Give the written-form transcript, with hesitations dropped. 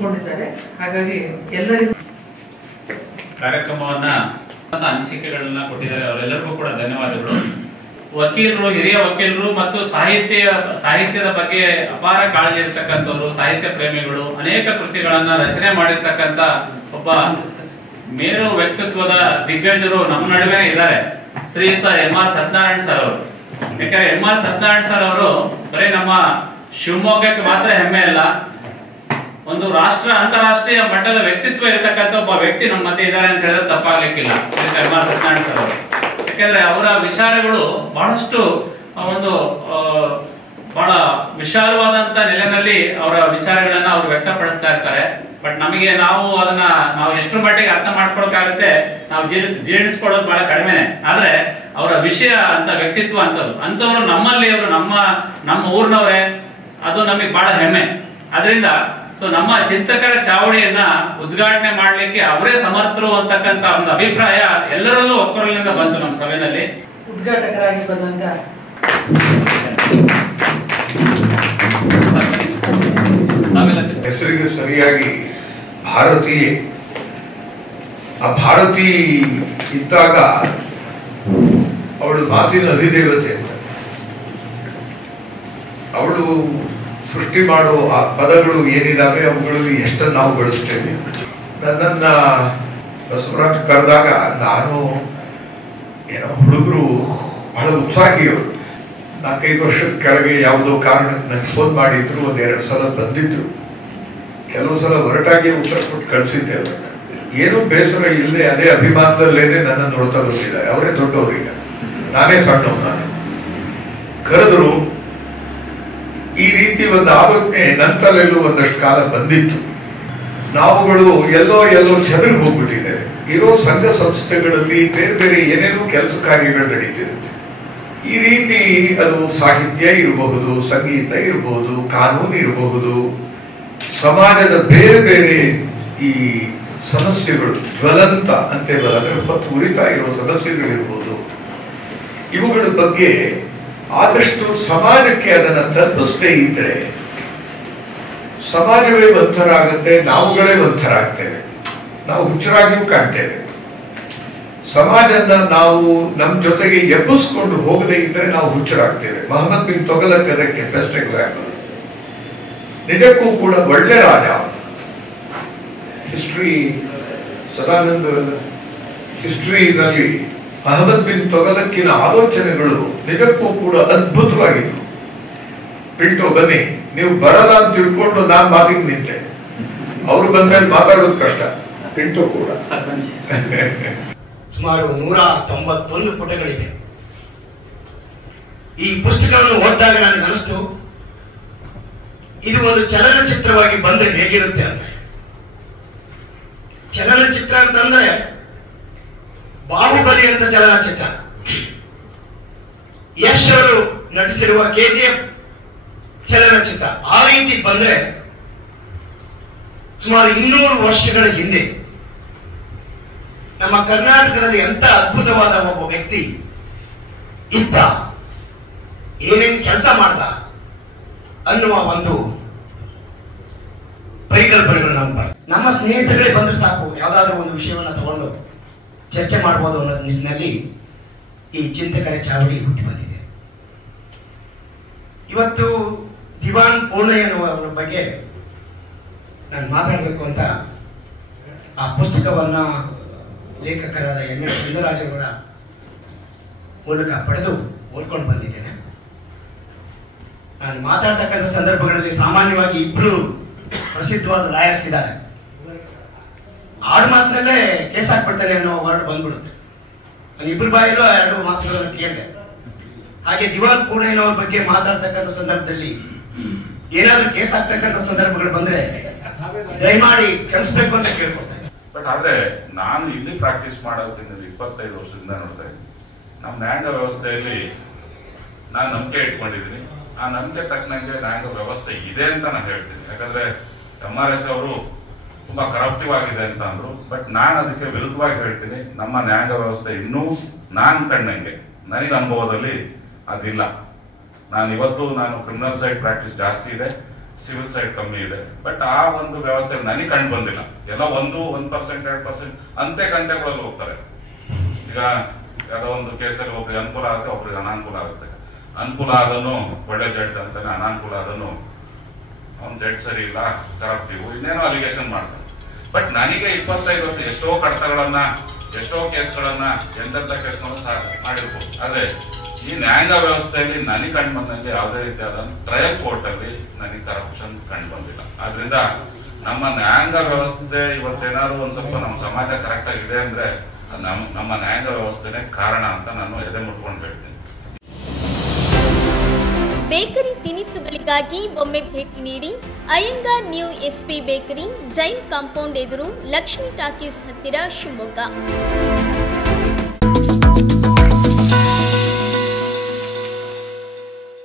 ಕೂತ್ಕೊಂಡಿದ್ದಾರೆ. ಹಾಗಾಗಿ ಎಲ್ಲರಿಗೂ ಕಾರ್ಯಕ್ರಮವನ್ನ ಅನಿಸಿಕೆಗಳನ್ನ ಕೊಟ್ಟಿದ್ದಾರೆ. ಅವರೆಲ್ಲರಿಗೂ ಕೂಡ ಧನ್ಯವಾದಗಳು. ವಕೀಲರು, ಹಿರಿಯ ವಕೀಲರು ಮತ್ತು ಸಾಹಿತ್ಯದ ಬಗ್ಗೆ ಅಪಾರ ಕಾಳಜಿ ಇರತಕ್ಕಂಥವ್ರು, ಸಾಹಿತ್ಯ ಪ್ರೇಮಿಗಳು, ಅನೇಕ ಕೃತಿಗಳನ್ನ ರಚನೆ ಮಾಡಿರ್ತಕ್ಕಂಥ ಒಬ್ಬ ಮೇರು ವ್ಯಕ್ತಿತ್ವದ ದಿಗ್ಗಜರು ನಮ್ಮ ನಡುವೆ ಇದ್ದಾರೆ. ಶ್ರೀಯುತ ಎಂ.ಆರ್. ಸತ್ಯನಾರಾಯಣ ಸರ್ ಅವರು. ಯಾಕಂದ್ರೆ ಎಂ.ಆರ್. ಸತ್ಯನಾರಾಯಣ ಸರ್ ಅವರು ಬರೀ ನಮ್ಮ ಶಿವಮೊಗ್ಗಕ್ಕೆ ಮಾತ್ರ ಹೆಮ್ಮೆ ಅಲ್ಲ, ಒಂದು ಅಂತಾರಾಷ್ಟ್ರೀಯ ಮಟ್ಟದ ವ್ಯಕ್ತಿತ್ವ ಇರತಕ್ಕಂಥ ಒಬ್ಬ ವ್ಯಕ್ತಿ ನಮ್ಮ ಮಧ್ಯೆ ಇದ್ದಾರೆ ಅಂತ ಹೇಳಿದ್ರೆ ತಪ್ಪಾಗ್ಲಿಕ್ಕಿಲ್ಲ. ಎಂ.ಆರ್. ಸತ್ಯನಾರಾಯಣ ಸರ್ ಅವರು. ಯಾಕಂದ್ರೆ ಅವರ ವಿಚಾರಗಳು ಬಹಳಷ್ಟು ಬಹಳ ವಿಶಾಲವಾದಂತ ನೆಲೆಯಲ್ಲಿ ಅವರ ವಿಚಾರಗಳನ್ನ ಅವರು ವ್ಯಕ್ತಪಡಿಸ್ತಾ ಇರ್ತಾರೆ. ಬಟ್ ನಮಗೆ ಅದನ್ನ ನಾವು ಎಷ್ಟರ ಮಟ್ಟಿಗೆ ಅರ್ಥ ಮಾಡ್ಕೊಳಕಾಗುತ್ತೆ, ನಾವು ಜೀರ್ಣಿಸ್ಕೊಳ್ಳೋದು ಬಹಳ ಕಡಿಮೆನೆ. ಆದ್ರೆ ಅವರ ವಿಷಯ ಅಂತ ವ್ಯಕ್ತಿತ್ವ ಅಂತವ್ರು ನಮ್ಮಲ್ಲಿ ಅವರು ನಮ್ಮ ಊರಿನವರೇ, ಅದು ನಮಗೆ ಬಹಳ ಹೆಮ್ಮೆ. ಅದರಿಂದ ನಮ್ಮ ಚಿಂತಕರ ಚಾವಡಿಯನ್ನ ಉದ್ಘಾಟನೆ ಮಾಡ್ಲಿಕ್ಕೆ ಅವರೇ ಸಮರ್ಥರು ಅಂತಕ್ಕಂಥ ಒಂದು ಅಭಿಪ್ರಾಯ ಎಲ್ಲರಲ್ಲೂ ಒಕ್ಕರಲಿಂದ ಬಂತು ನಮ್ಮ ಸಭೆಯಲ್ಲಿ. ಉದ್ಘಾಟಕರಾಗಿ ಬಂದಂತ ಹೆಸರಿಗೆ ಸರಿಯಾಗಿ ಭಾರತೀಯ, ಆ ಭಾರತಿ ಇದ್ದಾಗ ಅವಳು ಮಾತಿನ ಅಧಿದೇವತೆ ಅಂತ. ಅವಳು ಸೃಷ್ಟಿ ಮಾಡೋ ಆ ಪದಗಳು ಏನಿದಾವೆ ಅವುಗಳಲ್ಲಿ ಎಷ್ಟನ್ನು ನಾವು ಬಳಸ್ತೇವೆ. ನನ್ನನ್ನ ಬಸವರಾಜ್ ಕರೆದಾಗ ನಾನು ಹುಡುಗರು ಬಹಳ ಉತ್ಸಾಹಿಯವರು. 4-5 ವರ್ಷದ ಕೆಳಗೆ ಯಾವುದೋ ಕಾರಣಕ್ಕೆ ನನಗೆ ಫೋನ್ ಮಾಡಿದ್ರು, 1-2 ಸಲ ಬಂದಿದ್ರು. ಕೆಲವು ಸಲ ಹೊರಟಾಗಿ ಉತ್ತರ ಕೊಟ್ಟು ಕಳಿಸಿದ್ದೆ ಅವ್ರನ್ನ. ಏನೂ ಬೇಸರ ಇಲ್ಲದೆ ಅದೇ ಅಭಿಮಾನದಲ್ಲೇನೆ ನನ್ನ ನೋಡ್ತಾ ಬಂದಿದ್ದಾರೆ. ಅವರೇ ದೊಡ್ಡವರೀಗ, ನಾನೇ ಸಣ್ಣವ್. ನಾನು ಕರೆದ್ರು. ಈ ರೀತಿ ಒಂದು ಆಲೋಚನೆ ನನ್ನ ತಲೆಯಲ್ಲೂ ಒಂದಷ್ಟು ಕಾಲ ಬಂದಿತ್ತು. ನಾವುಗಳು ಎಲ್ಲೋ ಚದುರಿ ಹೋಗ್ಬಿಟ್ಟಿದ್ದೇವೆ. ಇರೋ ಸಂಘ ಸಂಸ್ಥೆಗಳಲ್ಲಿ ಬೇರೆ ಬೇರೆ ಏನೇನೋ ಕೆಲಸ ಕಾರ್ಯಗಳು ನಡೀತಿರುತ್ತೆ. ಈ ರೀತಿ ಅದು ಸಾಹಿತ್ಯ ಇರಬಹುದು, ಸಂಗೀತ ಇರಬಹುದು, ಕಾನೂನು ಇರಬಹುದು, ಸಮಾಜದ ಬೇರೆ ಬೇರೆ ಈ ಸಮಸ್ಯೆಗಳು ಜ್ವಲಂತ ಅಂತೇವಲ್ಲ, ಅಂದ್ರೆ ಹೊತ್ತು ಉರಿತಾ ಇರೋ ಸಮಸ್ಯೆಗಳಿರ್ಬೋದು. ಇವುಗಳ ಬಗ್ಗೆ ಆದಷ್ಟು ಸಮಾಜಕ್ಕೆ ಅದನ್ನು ತಲುಪಿಸದೇ ಇದ್ರೆ ಸಮಾಜವೇ ಒಂಥರ ಆಗುತ್ತೆ, ನಾವುಗಳೇ ಒಂಥರ ಆಗ್ತೇವೆ, ನಾವು ಹುಚ್ಚರಾಗಿಯೂ ಕಾಣ್ತೇವೆ. ಸಮಾಜನ ನಾವು ನಮ್ಮ ಜೊತೆಗೆ ಎಬ್ಬಿಸ್ಕೊಂಡು ಹೋಗದೇ ಇದ್ರೆ ನಾವು ಹುಚ್ಚರಾಗ್ತೇವೆ. ಮೊಹಮ್ಮದ್ ಬಿನ್ ತೊಗಲಕ್ ಅದಕ್ಕೆ ಬೆಸ್ಟ್ ಎಕ್ಸಾಂಪಲ್. ನಿಜಕ್ಕೂ ಕೂಡ ಒಳ್ಳೆ ರಾಜ. ಸದಾನಂದ ಹಿಸ್ಟ್ರಿನಲ್ಲಿ ಅಹಮದ್ ಬಿನ್ ತೊಗಲಕ್ಕಿನ ಆಲೋಚನೆಗಳು ನಿಜಕ್ಕೂ ಕೂಡ ಅದ್ಭುತವಾಗಿತ್ತು. ಪಿಂಟೋ ಬನ್ನಿ, ನೀವು ಬರಲ್ಲ ಅಂತ ತಿಳ್ಕೊಂಡು ನಾನು ಮಾತಿಗೆ ನಿಂತೆ. ಅವರು ಬಂದ್ಮೇಲೆ ಮಾತಾಡೋದು ಕಷ್ಟ. ಪಿಂಟೋ ಕೂಡ ಸುಮಾರು 191 ಪುಟಗಳಿವೆ. ಈ ಪುಸ್ತಕವನ್ನು ಓದಿದಾಗ ನನಗೆ ಅನಿಸ್ತು, ಇದು ಒಂದು ಚಲನಚಿತ್ರವಾಗಿ ಬಂದ್ರೆ ಹೇಗಿರುತ್ತೆ ಅಂತ. ಚಲನಚಿತ್ರ ಅಂತಂದ್ರೆ ಬಾಹುಬಲಿ ಅಂತ ಚಲನಚಿತ್ರ, ಯಶ್ ಅವರು ನಟಿಸಿರುವ KGF ಚಲನಚಿತ್ರ. ಆ ರೀತಿ ಬಂದ್ರೆ ಸುಮಾರು 200 ವರ್ಷಗಳ ಹಿಂದೆ ನಮ್ಮ ಕರ್ನಾಟಕದಲ್ಲಿ ಎಂತ ಅದ್ಭುತವಾದ ಒಬ್ಬ ವ್ಯಕ್ತಿ ಇದ್ದ, ಏನೇನು ಕೆಲಸ ಮಾಡ್ದ ಅನ್ನುವ ಒಂದು ಪರಿಕಲ್ಪನೆಗಳು ನಮ್ಮ ಸ್ನೇಹಿತರುಗಳೇ ಬಂದು ಸಾಕು, ಯಾವ್ದಾದ್ರು ಒಂದು ವಿಷಯವನ್ನ ತಗೊಂಡು ಚರ್ಚೆ ಮಾಡಬಹುದು ಅನ್ನೋ ನಿಟ್ಟಿನಲ್ಲಿ ಈ ಚಿಂತಕರ ಚಾವಡಿ ಹುಟ್ಟಿ ಬಂದಿದೆ. ಇವತ್ತು ದಿವಾನ್ ಪೂರ್ಣಯ್ಯನವರ ಬಗ್ಗೆ ನಾನು ಮಾತಾಡಬೇಕು ಅಂತ ಆ ಪುಸ್ತಕವನ್ನ ಲೇಖಕರಾದ M.L. ಸುಂದರರಾಜ್ ಅವರ ಮೂಲಕ ಪಡೆದು ಓದ್ಕೊಂಡು ಬಂದಿದ್ದೇನೆ. ನಾನು ಮಾತಾಡ್ತಕ್ಕಂಥ ಸಂದರ್ಭಗಳಲ್ಲಿ ಸಾಮಾನ್ಯವಾಗಿ ಇಬ್ರು ಪ್ರಸಿದ್ಧವಾದ ಲಾಯರ್ಸ್ ಇದ್ದಾರೆ. ಆಡು ಮಾತಿನಲ್ಲೇ ಕೇಸ್ ಹಾಕ್ಬಿಡ್ತಾನೆ ಅನ್ನೋ ವರ್ಡ್ ಬಂದ್ಬಿಡುತ್ತೆ. ನಾನು ಇಬ್ಬರು ಬಾಯಲ್ಲೂ 2 ಮಾತುಗಳನ್ನು ಕೇಳಿದೆ. ಹಾಗೆ ದಿವಾನ್ ಪೂರ್ಣಯ್ಯನವ್ರ ಬಗ್ಗೆ ಮಾತಾಡ್ತಕ್ಕಂಥ ಸಂದರ್ಭದಲ್ಲಿ ಏನಾದ್ರೂ ಕೇಸ್ ಹಾಕ್ತಕ್ಕಂಥ ಸಂದರ್ಭಗಳು ಬಂದ್ರೆ ದಯಮಾಡಿ ಕ್ಷಮಿಸಬೇಕು ಅಂತ ಕೇಳ್ಕೊಳ್ತೇನೆ. ಬಟ್ ಆದ್ರೆ ನಾನು ಇಲ್ಲಿ ಪ್ರಾಕ್ಟೀಸ್ ಮಾಡೋದ್ರಿಂದ 25 ವರ್ಷದಿಂದ ನೋಡ್ತಾ ಇದ್ದೀನಿ. ನಮ್ಮ ನ್ಯಾಯಾಂಗ ವ್ಯವಸ್ಥೆಯಲ್ಲಿ ನಾನು ನಂಬಿಕೆ ಇಟ್ಕೊಂಡಿದ್ದೀನಿ. ಆ ನಂಬಿಕೆ ತಕ್ಕನಂಗೆ ನ್ಯಾಯಾಂಗ ವ್ಯವಸ್ಥೆ ಇದೆ ಅಂತ ನಾನು ಹೇಳ್ತೀನಿ. ಯಾಕಂದ್ರೆ MRS ಅವರು ತುಂಬಾ ಕರಪ್ಟಿವ್ ಆಗಿದೆ ಅಂತ ಅಂದ್ರು. ಬಟ್ ನಾನು ಅದಕ್ಕೆ ವಿರುದ್ಧವಾಗಿ ಹೇಳ್ತೀನಿ, ನಮ್ಮ ನ್ಯಾಯಾಂಗ ವ್ಯವಸ್ಥೆ ಇನ್ನೂ ನಾನು ಕಂಡಂಗೆ ನನಗೆ ಅನುಭವದಲ್ಲಿ ಅದಿಲ್ಲ. ನಾನು ಕ್ರಿಮಿನಲ್ ಸೈಡ್ ಪ್ರಾಕ್ಟೀಸ್ ಜಾಸ್ತಿ ಇದೆ, ಸಿವಿಲ್ ಸೈಡ್ ಕಮ್ಮಿ ಇದೆ. ಬಟ್ ಆ ಒಂದು ವ್ಯವಸ್ಥೆ ನನಗೆ ಕಂಡು ಬಂದಿಲ್ಲ. ಎಲ್ಲ 1% 2% ಅಂತೆ ಕಂತೆಗಳಲ್ಲಿ ಹೋಗ್ತಾರೆ. ಈಗ ಯಾವುದೋ ಒಂದು ಕೇಸಲ್ಲಿ ಒಬ್ರಿಗೆ ಅನುಕೂಲ ಆಗುತ್ತೆ, ಒಬ್ರಿಗೆ ಅನಾನುಕೂಲ ಆಗುತ್ತೆ. ಅನುಕೂಲ ಆದನು ಒಳ್ಳೆ ಜಡ್ಜ್ ಅಂತಾನೆ, ಅನಾನುಕೂಲ ಆದನು ಅವ್ನು ಜಡ್ಜ್ ಸರಿ ಇಲ್ಲ, ಕರಪ್ಟಿವ್, ಇನ್ನೇನೋ ಅಲಿಗೇಷನ್ ಮಾಡ್ತಾನೆ. ಬಟ್ ನನಗೆ 25 ವರ್ಷ ಎಷ್ಟೋ ಕಡತಗಳನ್ನ, ಎಷ್ಟೋ ಕೇಸ್ಗಳನ್ನ, ಎಂತೆಂಥ ಕೇಸ್ಗಳನ್ನ ಮಾಡಿರ್ಬೋದು. ಆದ್ರೆ ಈ ನ್ಯಾಯಾಂಗ ವ್ಯವಸ್ಥೆಯಲ್ಲಿ ನನಗೆ ಕಂಡು ಬಂದಂಗೆ ಯಾವುದೇ ರೀತಿಯಾದ ಟ್ರಯಲ್ ಕೋರ್ಟ್ ಅಲ್ಲಿ ನನಗೆ ಕರಪ್ಷನ್ ಕಂಡು ಬಂದಿಲ್ಲ. ಆದ್ರಿಂದ ನಮ್ಮ ನ್ಯಾಯಾಂಗ ವ್ಯವಸ್ಥೆ ಇವತ್ತೇನಾದ್ರು ಒಂದ್ ಸ್ವಲ್ಪ ನಮ್ಮ ಸಮಾಜ ಕರೆಕ್ಟ್ ಆಗಿದೆ ಅಂದ್ರೆ ನಮ್ಮ ನ್ಯಾಯಾಂಗ ವ್ಯವಸ್ಥೆನೇ ಕಾರಣ ಅಂತ ನಾನು ಎದೆ ಮುಟ್ಕೊಂಡು ಹೇಳ್ತೀನಿ. ಬೇಕರಿ ತಿನಿಸುಗಳಿಗಾಗಿ ಒಮ್ಮೆ ಭೇಟಿ ನೀಡಿ. Iyengar new SP bakery, Jain compound ಎದುರು, ಲಕ್ಷ್ಮಿ ಟಾಕೀಸ್ ಹತ್ತಿರ, ಶಿವಮೊಗ್ಗ.